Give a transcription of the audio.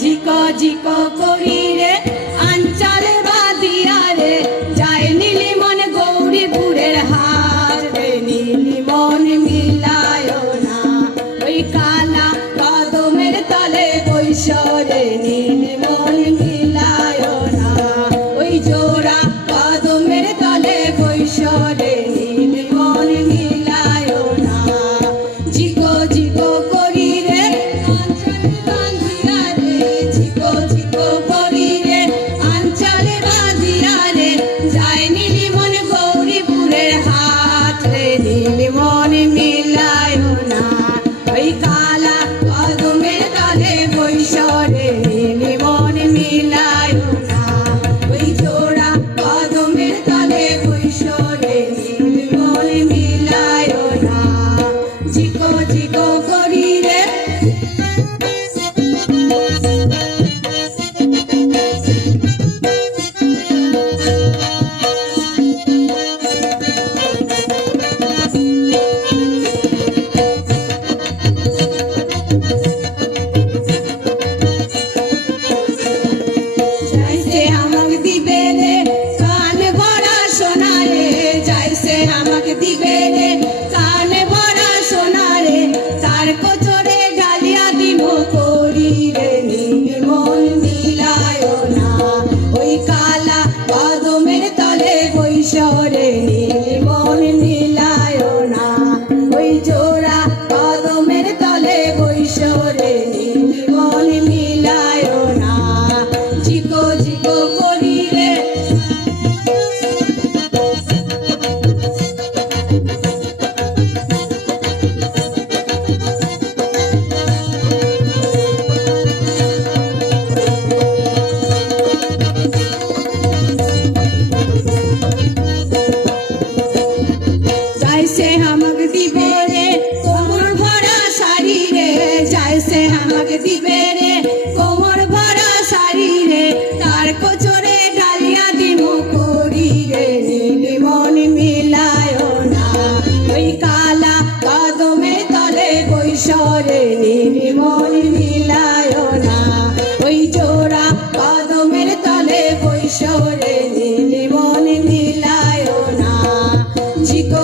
ঝিকো ঝিকো করি রে আঞ্চলে বাদিয়া রে যায় নীলি মন গৌরীপুরের হাট রে নীলি মন মিলায় না ওই কালা কদমের তলে বৈশরে নীলি মন মিলায় না ওই জোড়া কদমের তলে বৈশরে নীলি মন মিলায় না ঝিকো ঝিকো করি রে আঞ্চলে বাঁধিয়া রে ঝিকো ঝিকো করি রে আঞ্চলে বাঁধিয়া রে যায় নীলি মন গৌরীপুরের হাট রে নীলি মন মিলায় না ওই কালা কদমের তলে বৈশরে নীলি মন মিলায় না ওই জোড়া কদমের তলে বৈশরে নীলি মন মিলায় না ঝিকো ঝিকো করি রে যাইছে আমাকে দিবে রে কান ভরা সোনা রে যাইছে আমাকে দিবে রে কান ভরা সোনা রে তার কোচরে ডালিয়া দিব করি রে নীল মন মিলায় না ওই কালা কদমের তলে বৈশরে নীল মন মিলায় না ওই জোড়া কদমের তলে বৈশরে নীল মন মিলায় না ঝিকো ঝিকো করি রে যাইছে আমাকে দিবে রে কোমর ভরা শাড়ি রে যাইছে আমাকে দিবে রে কোমর ভরা শাড়ি রে তার কোচরে ডালিয়া দিব করি রে নীলি মন মিলায় না ওই কালা কদমের তলে বৈশরে নীলি মন মিলায় না ওই জোড়া কদমের তলে বৈশরে নীলি মন মিলায় না ঝিকো